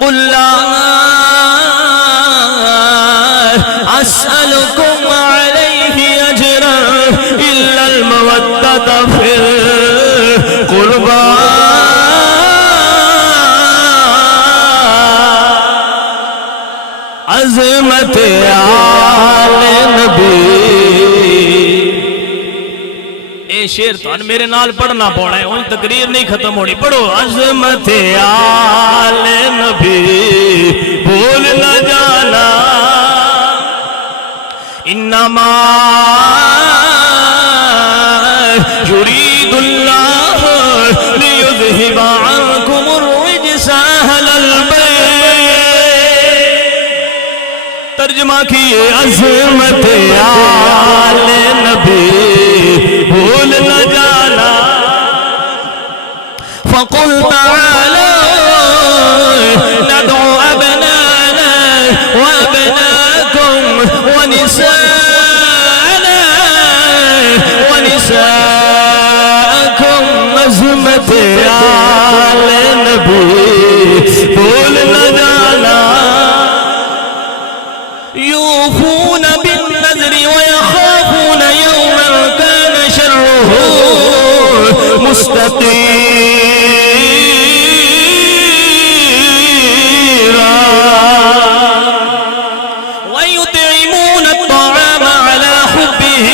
قل لا أسألكم عليه أجرا إلا المودة في القربى عظمت آل نبی. اے شیر تو میرے نال پڑھنا پڑا ہے، ان تقریر نہیں ختم ہونی. پڑھو. عظمت آل نبی بھول نہ جانا انما يريد الله ليذهب عنكم الرجس اهل البيت. ترجمہ کیے. عظمت آل نبی بھول نہ جانا. فقل تعالوا ندعو أبنانا وأبناكم ونساءنا ونساءكم. عظمت آل نبی بھول نہ جانا. يوفون بالنذر ويخافون يوما كان شره مستطيرا ويطعمون الطعام على حبه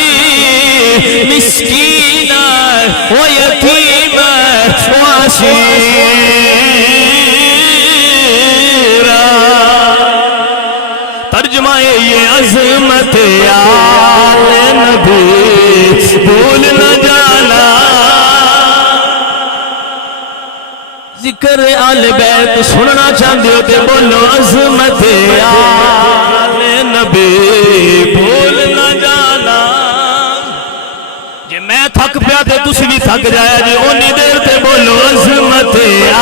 مسكينا ويتيما واسيرا. ترجمہ یہ عظمت آل نبی بھول نہ جانا. ذکر آل بیت سننا چاہتے ہو تے بولو. عظمت آل نبی بھول نہ جانا. جے میں تھک پیا تے تسی بھی تھک جایا جی اونی دیر تے بولو. عظمت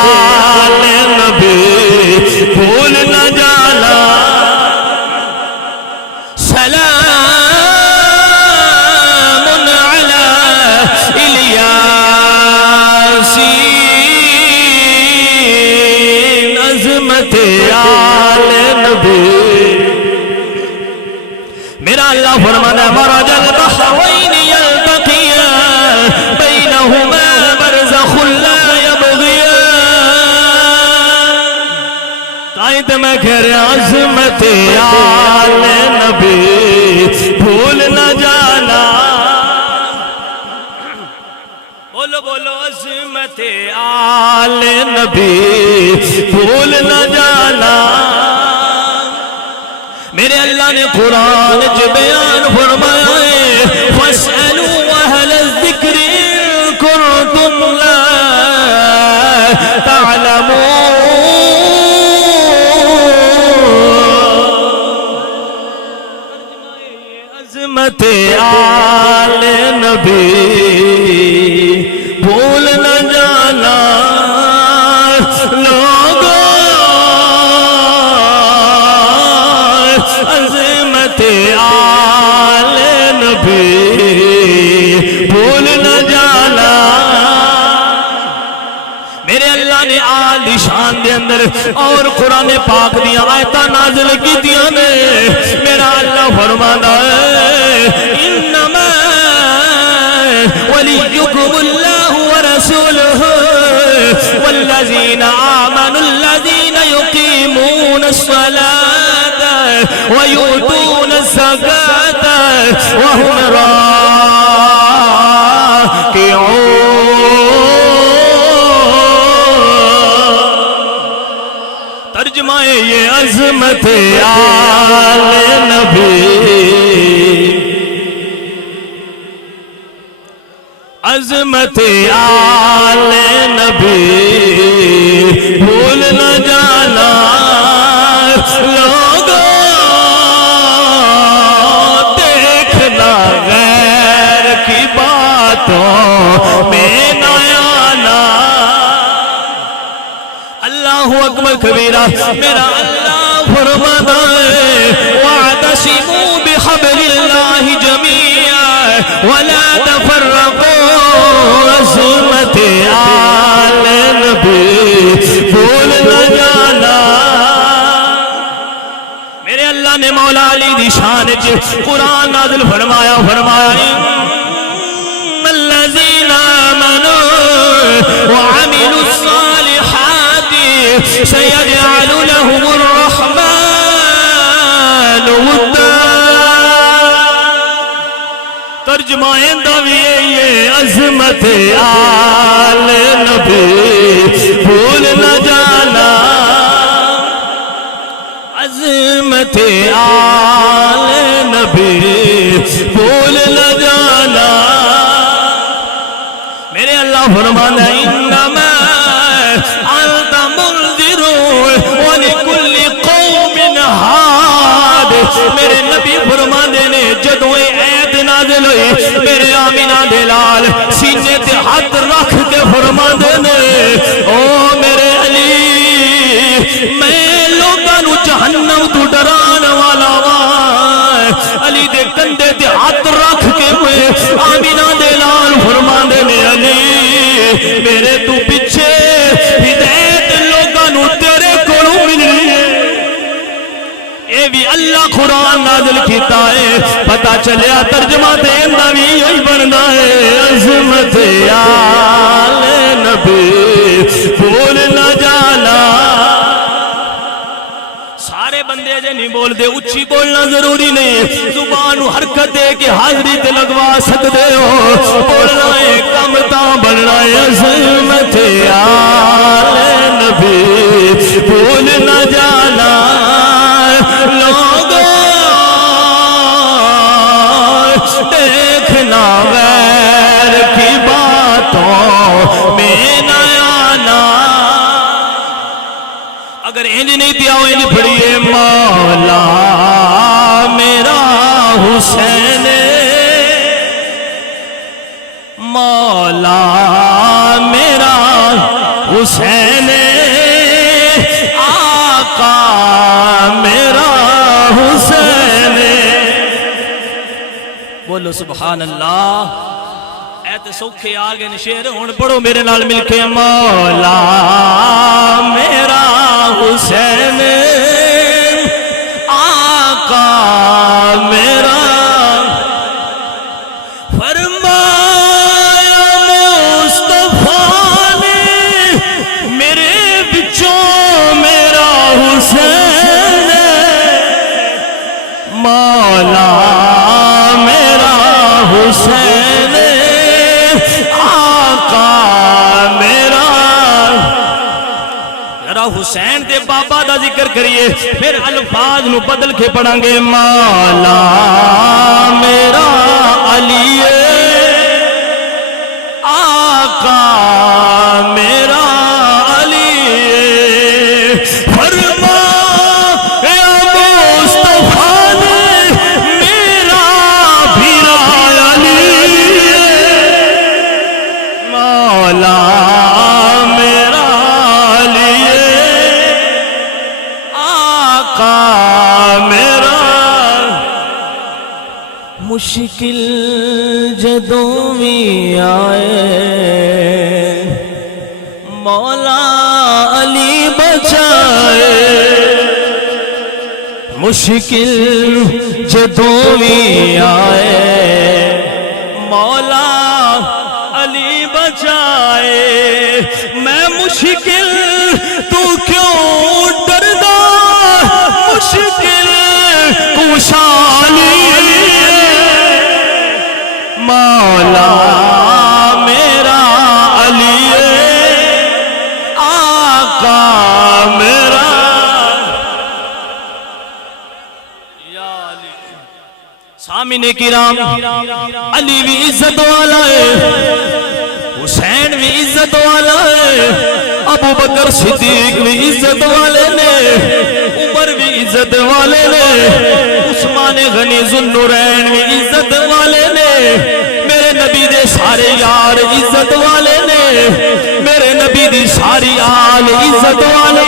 آل نبی بھول نہ جانا. سلام على الياسين. عظمت آل نبی. میرا اللہ فرمانا مرج البحرین یلتقیان بینہما برزخ لا یبغیان. تائیت میں کہہ رہا. عظمت آل نبی بھول نہ جانا. بولو بولو. عظمت آل نبی بھول نہ جانا. میرے اللہ نے قرآن جو بیان فرمایا ہے فَاسْأَلُوا أَهْلَ الذِّكْرِ إِن كُنتُمْ لَا تَعْلَمُونَ. عظمت آل نبی بھول نہ جانا. لوگوں عظمت آل نبی بھول نہ جانا. میرے اللہ نے آل دی شان دے اندر اور قرآن پاک دیا آیتاں نازل کی دیا نے. میرا اللہ فرمانا ہے انما ولیکم اللہ ورسولہ والذین آمنوا الذین یقیمون الصلاة ویؤتون الزکاة وهم راکعون. ترجمہ یہ عظمت آل نبی. عظمت آل نبی بھول نہ جانا. لوگوں دیکھنا غیر کی باتوں میں نہ آنا. اللہ اکبر کبیرہ. میرا اللہ فرماتا ہے وَاعْتَصِمُوا بِحَبْلِ اللَّهِ جَمِيعًا وَلَا تَفَرَّقُوا. عظمت آل نبی بھول نہ جانا. نے مولا علی دی شان قرآن نازل فرمایا الذين آمنوا وعملوا الصالحات سيجعل لهم الرحمن ودا ترجمہ یہ عظمت آل نبی بھول نہ جانا عظمت آل نبی بھول نہ جانا میرے اللہ فرمانا انما انت منذر ولکل قوم ہاد میرے نبی فرمانے نے جدوں ایت نازل ہوئی میرے آمینہ دلال سینے تے ہاتھ رکھ کے فرمانے نے او میرے علی میں لوگاں نو جہنم تو ڈران والا وائے علی دے کندھے تے ہاتھ رکھ کے ہوئے آمینہ دلال فرمانے نے علی میرے تو پیچھے ہدایت لوگاں نو تیرے کولوں ملنی ہے اے بھی اللہ قرآن نازل کیتا ہے پتہ چلیا ترجمہ دینا بھی یہی بننا ہے عظمت آل نبی بھول نہ جانا سارے بندے جے نہیں بول دے اچھی بولنا ضروری نہیں زبان حرکت دے کے حاضری تے لگوا سکتے ہو بولنا ہے کم تا بننا ہے عظمت آل نبی بھول نہ جانا لوگوں دیکھنا غیر کی باتوں میں نہ آنا اگر انج نہیں دیا ہو انج پڑھئے مولا میرا حسین مولا میرا حسین آقا میرا حسین بولو سبحان اللہ ایت سوکھے آگے شعر ہون پڑھو میرے نال مل کے مولا میرا حسین آقا میرا فرمایا مصطفیٰ نے میرے بچوں میرا حسین مولا میرا حسین آقا میرا ذرا حسین دے بابا دا ذکر کریے پھر الفاظ نو بدل کے پڑھیں گے مولا میرا علی آقا میرا علی فرمایا مصطفیٰ نے میرا بھیرا علی مولا میرا علی آقا میرا مشکل جدوں بھی آئے مولا علی بچائے مشکل جدوں بھی آئے مولا علی بچائے میں مشکل تو کیوں ڈردا مشکل کشالی مولا میرا علی آقا میرا یا علی سامعین کرام علی بھی عزت والا ہے حسین بھی عزت والا ہے ابو بکر صدیق بھی عزت والے نے عمر بھی عزت والے نے عثمان غنی ذوالنورین بھی عزت والے نے میرے نبی دے سارے یار عزت والے نے میرے نبی دی ساری آل عزت والے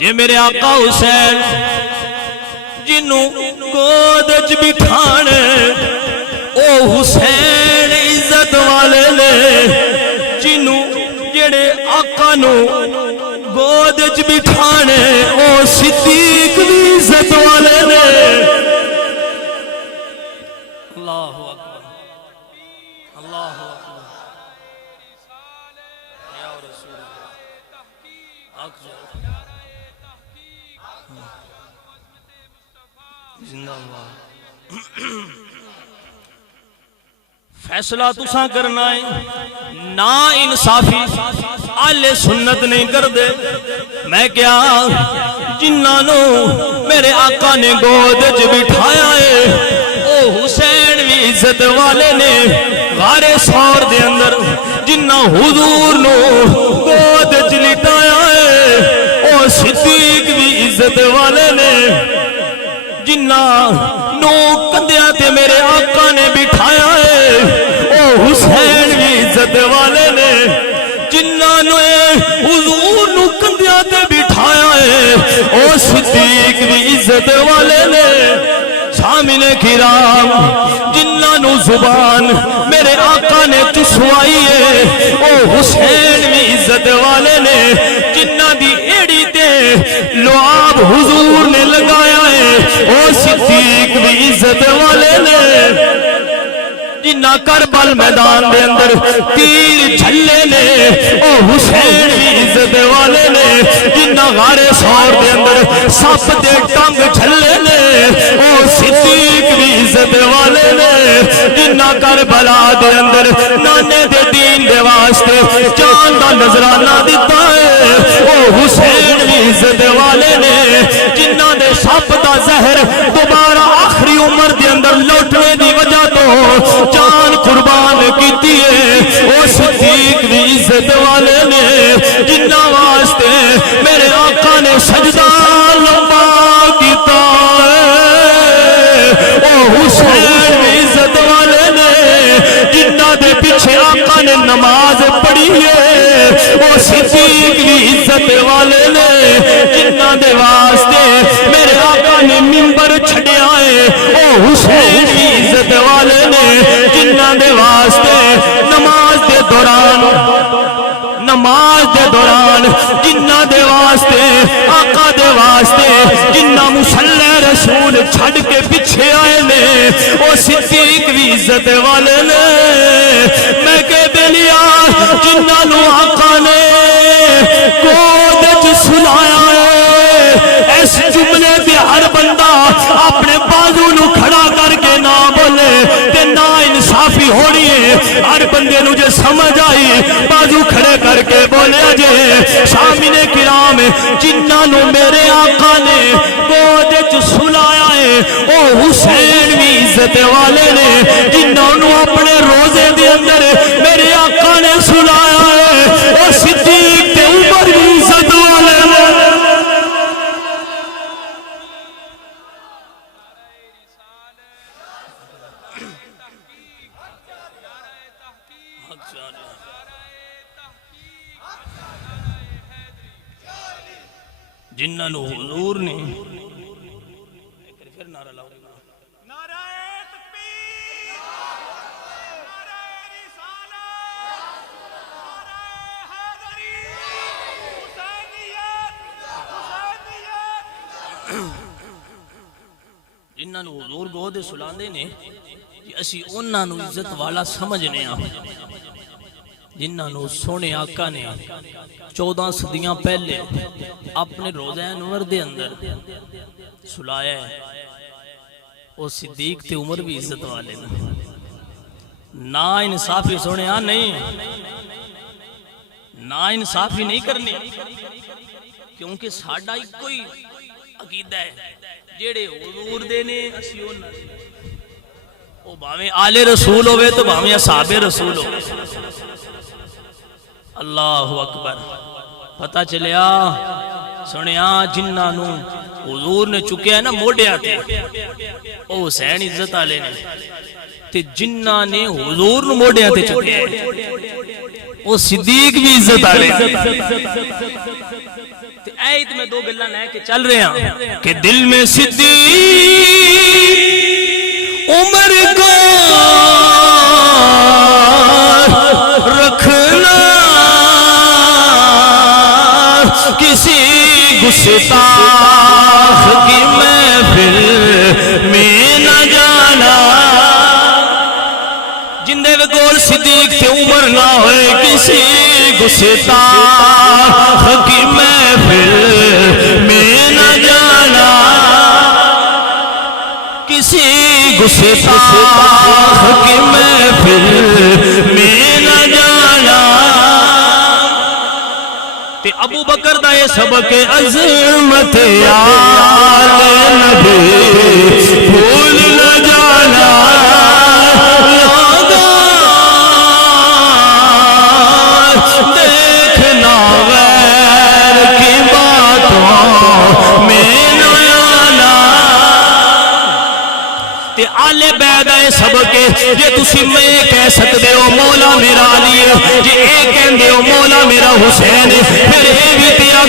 جے میرے آقا حسین جنوں گودج بٹھانے او حسین عزت والے نے جنوں جڑے آقا نو گود وچ بٹھانے او صدیق دی عزت والے نے اللہ اکبر اللہ اکبر یا رسول زندہ اللہ فیصلہ تساں کرنا ہے نا انصافی اہل سنت نہیں کر دے میں کیا جنہاں نو میرے آقا نے گود وچ بٹھایا ہے او حسین بھی عزت والے نے غار ثور دے اندر جنہاں حضور نو گود وچ لٹایا ہے او صدیق بھی عزت والے نے جنہاں نو کندیاں تے میرے آقا نے بٹھایا ہے او حسین بھی عزت والے نے جنہاں نو حضور نو کندیاں تے بٹھایا ہے او صدیق بھی عزت والے نے سامعین کرام جنہاں نو زبان میرے آقا نے چسوائی ہے او حسین بھی عزت والے نے جنہاں دی ایڑی تے لعاب حضور نے لگایا ہے او صدیق بھی عزت والے نے جنہ کربل میدان دے اندر تیر جھلے نے او حسین بھی عزت والے نے جنہ غار ثور دے اندر سپ دے ٹنگ جھلے نے او صدیق بھی عزت والے نے جنہ کربلا دے اندر نانے دے دین دے واسطے جان دا نذرانہ دیتا ہے او حسین بھی عزت والے نے جنہ دے سپ دا زہر دوبارہ آخری عمر دے اندر لوٹنے دی وجہ تو جان قربان کیتی ہے او صدیق بھی عزت والے نے جنہ واسطے میرے آقا نے سجدہ لمبا کیتا ہے او حسین بھی عزت والے نے جنہ دے پیچھے آقا نے نماز پڑھی ہے او صدیق بھی عزت والے نے جنہ دے واسطے میرے آقا نے منبر چھڑیا ہے او حسین بھی عزت والے نے جنہ دے واسطے نماز دے دوران جنہ دے واسطے آقا دے واسطے جنہ مصلی رسول چھڑ کے پیچھے آئے نے او صدیق بھی عزت والے نے میں کہتے لیا جنہ نو آقا نے گود وچ سلایا ہے اس جملے پہ ہر بندہ اپنے بازو نو کھڑا کر کے نہ بولے تے نا انصافی ہونی ہے ہر بندے نو جے سمجھ آئی بازو کھڑے کر کے بولے جے سامعین کرام جنہاں نو میرے آقا نے گود وچ سلایا ہے او حسین بھی عزت والے نے جنہاں نو اپنے روزے دے اندر میرے آقا نے سلایا ہے او صدیق تے عمر بھی عزت والے نے جنہاں نو حضور نے پھر نعرہ لاؤ نعرہ تکبیر نعرہ رسالت نعرہ حیدری حسینیت جنہاں نو حضور گود سلاندے نے اسی انہاں نو عزت والا سمجھنے ہاں جنہاں نو سونے آقا نے 14 صدیاں پہلے اپنے روزہ انور دے اندر سلایا ہے او صدیق تے عمر بھی عزت والے نے نا انصافی سونے ہاں نہیں نا انصافی نہیں کرنی کیونکہ ساڈا ایک کوئی عقیدہ ہے جیڑے حضور دے نے اسی انہاں او بھاویں آل رسول ہوئے تو بھاویں اصحاب رسول ہوئے اللہ اکبر پتہ چلیا سنیا جنہاں نو حضور نے چکیا ہے نا موڑیا تے او حسین عزت والے نے تے جنہاں نے حضور نو موڑیا تے چکیا ہے او صدیق بھی عزت والے تے ایت میں دو گلاں لے کے چل رہے ہیں کہ دل میں صدیق عمر کو رکھنا کسی گستاخ کی محفل میں نہ جانا جندے کول صدیق تے عمر نہ ہوئے کسی گستاخ کی محفل میں نہ جانا کسی گستاخ کی محفل میں نہ جانا تے ابو بکر دا یہ سبق عظمت آل نبی بھول نہ جانا دیکھنا غیر کی باتوں میں نہ آنا تے آل بیت اے سبق جے تسی میں کہہ سکتے ہو مولا میرا علی جے اے کہندے ہو مولا میرا حسین پھر اے بھی تیرا